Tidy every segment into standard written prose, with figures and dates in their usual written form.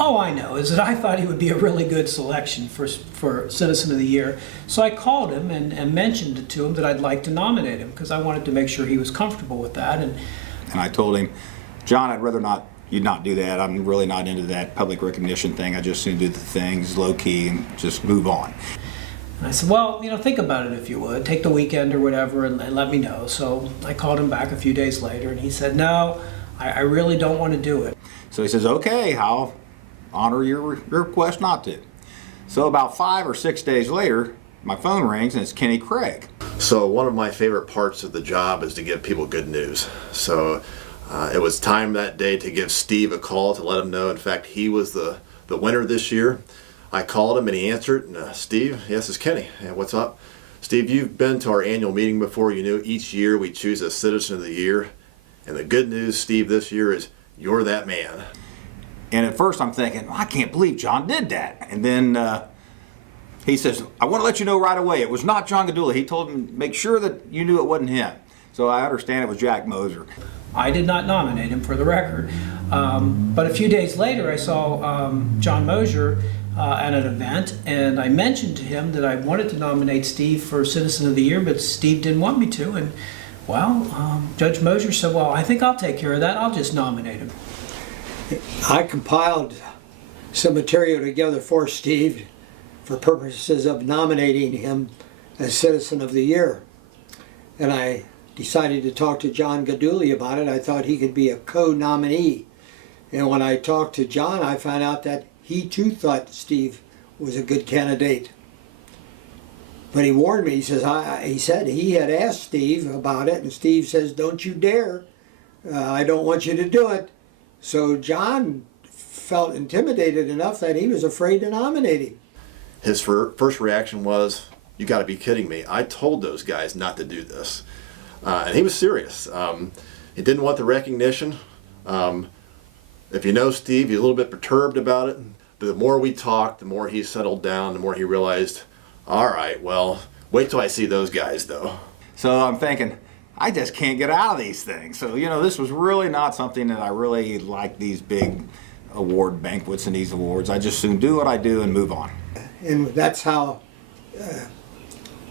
All I know is that I thought he would be a really good selection for Citizen of the Year. So I called him and mentioned it to him that I'd like to nominate him because I wanted to make sure he was comfortable with that. And I told him, John, I'd rather you not do that. I'm really not into that public recognition thing. I just do the things low key and just move on. And I said, well, think about it if you would. Take the weekend or whatever and let me know. So I called him back a few days later and he said, no, I really don't want to do it. So he says, okay, I'll honor your request not to. So about 5 or 6 days later, my phone rings and it's Kenny Craig. So one of my favorite parts of the job is to give people good news. So it was time that day to give Steve a call to let him know, in fact, he was the winner this year. I called him and he answered, and, Steve, yes, it's Kenny. Yeah, what's up? Steve, you've been to our annual meeting before. You know each year we choose a Citizen of the Year. And the good news, Steve, this year is you're that man. And at first I'm thinking, I can't believe John did that. And then he says, I want to let you know right away, it was not John Guidugli. He told him, make sure that you knew it wasn't him. So I understand it was Jack Moser. I did not nominate him, for the record. But a few days later I saw John Moser at an event, and I mentioned to him that I wanted to nominate Steve for Citizen of the Year, but Steve didn't want me to. And well, Judge Moser said, well, I think I'll take care of that. I'll just nominate him. I compiled some material together for Steve for purposes of nominating him as Citizen of the Year. And I decided to talk to John Guidugli about it. I thought he could be a co-nominee. And when I talked to John, I found out that he too thought Steve was a good candidate. But he warned me. He said he had asked Steve about it, and Steve says, don't you dare. I don't want you to do it. So John felt intimidated enough that he was afraid to nominate him. His first reaction was, you got to be kidding me. I told those guys not to do this. And he was serious. He didn't want the recognition. If you know Steve, he's a little bit perturbed about it. But the more we talked, the more he settled down, the more he realized, all right, well, wait till I see those guys, though. So I'm thinking, I just can't get out of these things. So, this was really not something that I really like, these big award banquets and these awards. I just soon do what I do and move on. And that's how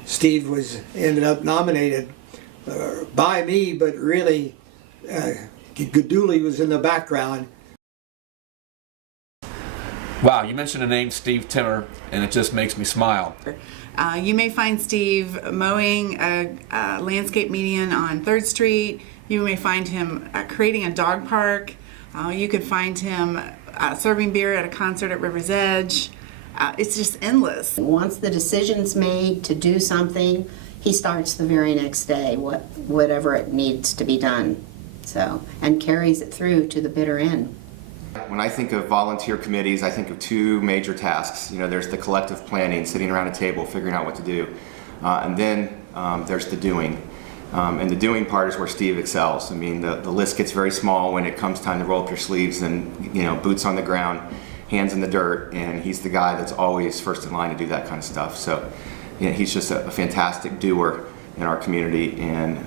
Steve ended up nominated by me, but really Guidugli was in the background. Wow, you mentioned the name Steve Timmer, and it just makes me smile. You may find Steve mowing a landscape median on 3rd Street. You may find him creating a dog park. You could find him serving beer at a concert at River's Edge. It's just endless. Once the decision's made to do something, he starts the very next day, whatever it needs to be done. So, and carries it through to the bitter end. When I think of volunteer committees, I think of 2 major tasks. There's the collective planning, sitting around a table, figuring out what to do. And then there's the doing. And the doing part is where Steve excels. I mean, the list gets very small when it comes time to roll up your sleeves and, boots on the ground, hands in the dirt, and he's the guy that's always first in line to do that kind of stuff. So, he's just a fantastic doer in our community, and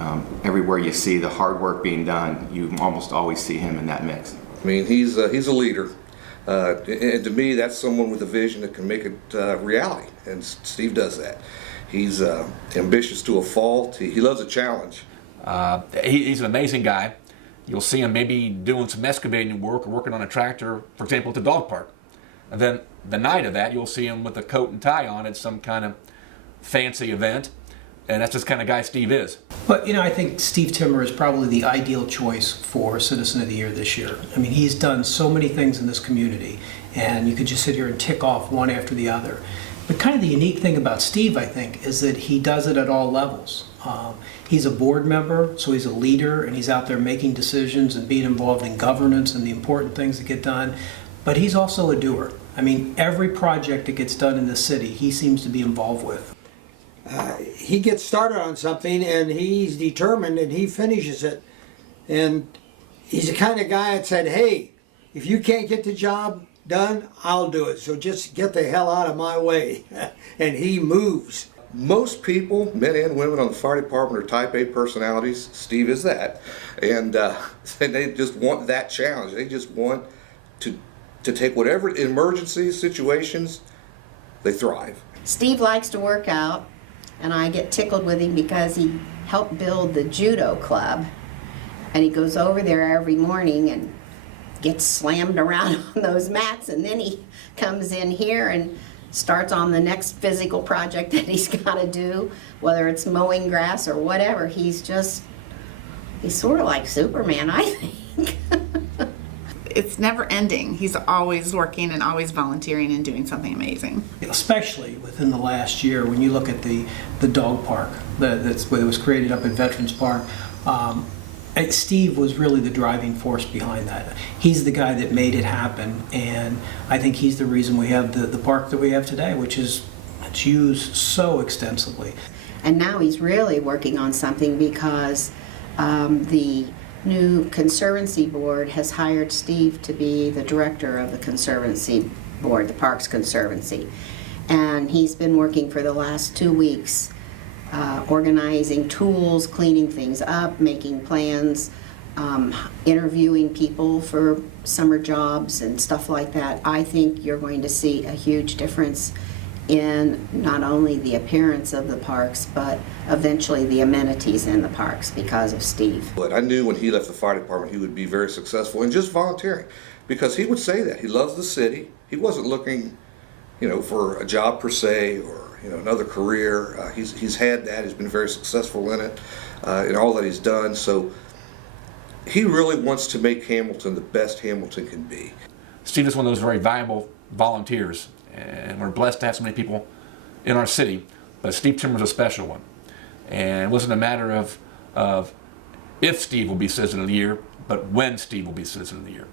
everywhere you see the hard work being done, you almost always see him in that mix. I mean, he's a leader, and to me, that's someone with a vision that can make it reality, and Steve does that. He's ambitious to a fault. He loves a challenge. He's an amazing guy. You'll see him maybe doing some excavating work or working on a tractor, for example, at the dog park. And then the night of that, you'll see him with a coat and tie on at some kind of fancy event. And that's just the kind of guy Steve is. But, I think Steve Timmer is probably the ideal choice for Citizen of the Year this year. I mean, he's done so many things in this community, and you could just sit here and tick off one after the other. But kind of the unique thing about Steve, I think, is that he does it at all levels. He's a board member, so he's a leader, and he's out there making decisions and being involved in governance and the important things that get done. But he's also a doer. I mean, every project that gets done in the city, he seems to be involved with. He gets started on something and he's determined and he finishes it. And he's the kind of guy that said, hey, if you can't get the job done, I'll do it. So just get the hell out of my way. And he moves. Most people, men and women on the fire department, are type A personalities. Steve is that. And they just want that challenge. They just want to to take whatever emergency situations, they thrive. Steve likes to work out, and I get tickled with him because he helped build the judo club, and he goes over there every morning and gets slammed around on those mats, and then he comes in here and starts on the next physical project that he's got to do, whether it's mowing grass or whatever. He's sort of like Superman, I think. It's never ending. He's always working and always volunteering and doing something amazing. Especially within the last year, when you look at the dog park that was created up at Veterans Park, Steve was really the driving force behind that. He's the guy that made it happen, and I think he's the reason we have the park that we have today, which is it's used so extensively. And now he's really working on something because the new Conservancy Board has hired Steve to be the director of the Conservancy Board, the Parks Conservancy. And he's been working for the last 2 weeks, organizing tools, cleaning things up, making plans, interviewing people for summer jobs and stuff like that. I think you're going to see a huge difference in not only the appearance of the parks, but eventually the amenities in the parks because of Steve. But I knew when he left the fire department he would be very successful in just volunteering, because he would say that he loves the city. He wasn't looking, for a job per se or another career. He's had that. He's been very successful in it, in all that he's done. So he really wants to make Hamilton the best Hamilton can be. Steve is one of those very valuable volunteers, and we're blessed to have so many people in our city, but Steve Timmer's a special one. And it wasn't a matter of if Steve will be Citizen of the Year, but when Steve will be Citizen of the Year.